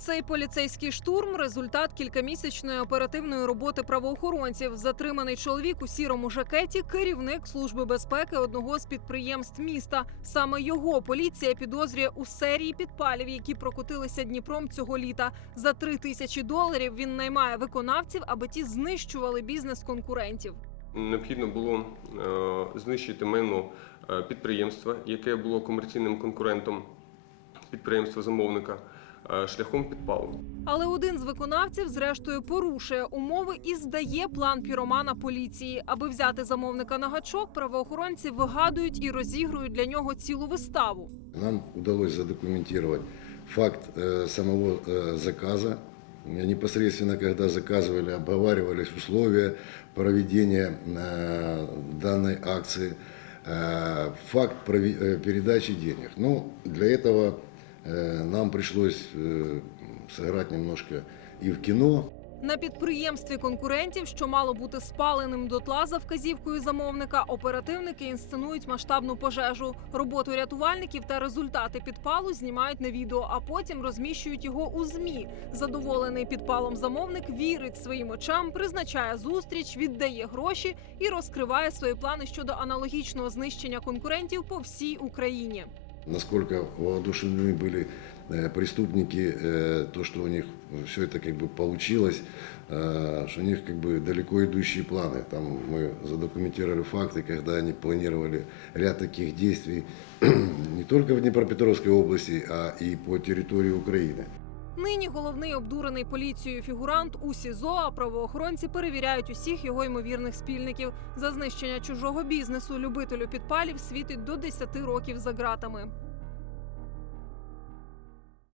Цей поліцейський штурм результат кількамісячної оперативної роботи правоохоронців. Затриманий чоловік у сірому жакеті керівник служби безпеки одного з підприємств міста. Саме його поліція підозрює у серії підпалів, які прокотилися Дніпром цього літа. За три тисячі доларів він наймає виконавців, аби ті знищували бізнес конкурентів. Необхідно було е, знищити майно е, підприємства, яке було комерційним конкурентом підприємства замовника е, шляхом підпалу. Але один з виконавців, зрештою, порушує умови і здає план піромана поліції. Аби взяти замовника на гачок, правоохоронці вигадують і розігрують для нього цілу виставу. Нам удалось задокументировать факт э, самого э, заказа. Э, Непосредственно, когда заказывали, обговаривались условия проведения э, данной акции, э, факт прови- э, передачи денег. Ну, для этого э, нам пришлось э, сыграть немножко и в кино, На підприємстві конкурентів, що мало бути спаленим дотла за вказівкою замовника, оперативники інсценують масштабну пожежу. Роботу рятувальників та результати підпалу знімають на відео, а потім розміщують його у змі. Задоволений підпалом замовник вірить своїм очам, призначає зустріч, віддає гроші і розкриває свої плани щодо аналогічного знищення конкурентів по всій Україні насколько воодушевлены были э, преступники, э, то, что у них все это как бы получилось, э, что у них как бы далеко идущие планы. Там мы задокументировали факты, когда они планировали ряд таких действий не только в Днепропетровской области, а и по территории Украины. Нині головний обдурений поліцією фігурант у СІЗО, а правоохоронці перевіряють усіх його ймовірних спільників. За знищення чужого бізнесу любителю підпалів світить до 10 років за ґратами.